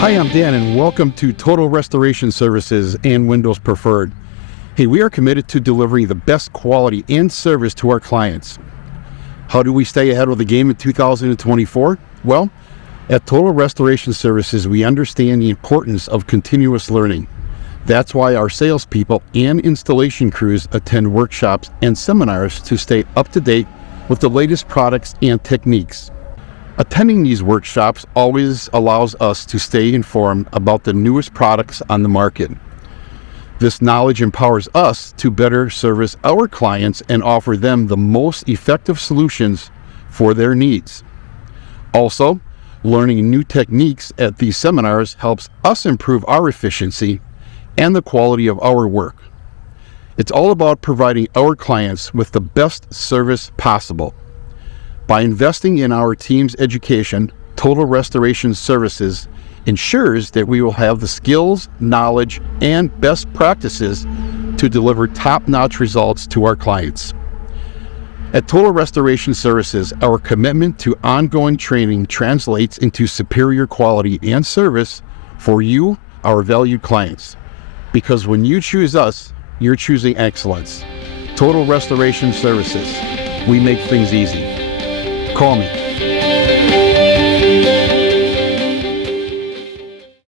Hi, I'm Dan, and welcome to Total Restoration Services and Windows Preferred. Hey, we are committed to delivering the best quality and service to our clients. How do we stay ahead of the game in 2024? Well, at Total Restoration Services, we understand the importance of continuous learning. That's why our salespeople and installation crews attend workshops and seminars to stay up to date with the latest products and techniques. Attending these workshops always allows us to stay informed about the newest products on the market. This knowledge empowers us to better service our clients and offer them the most effective solutions for their needs. Also, learning new techniques at these seminars helps us improve our efficiency and the quality of our work. It's all about providing our clients with the best service possible. By investing in our team's education, Total Restoration Services ensures that we will have the skills, knowledge, and best practices to deliver top-notch results to our clients. At Total Restoration Services, our commitment to ongoing training translates into superior quality and service for you, our valued clients. Because when you choose us, you're choosing excellence. Total Restoration Services. We make things easy. Call me.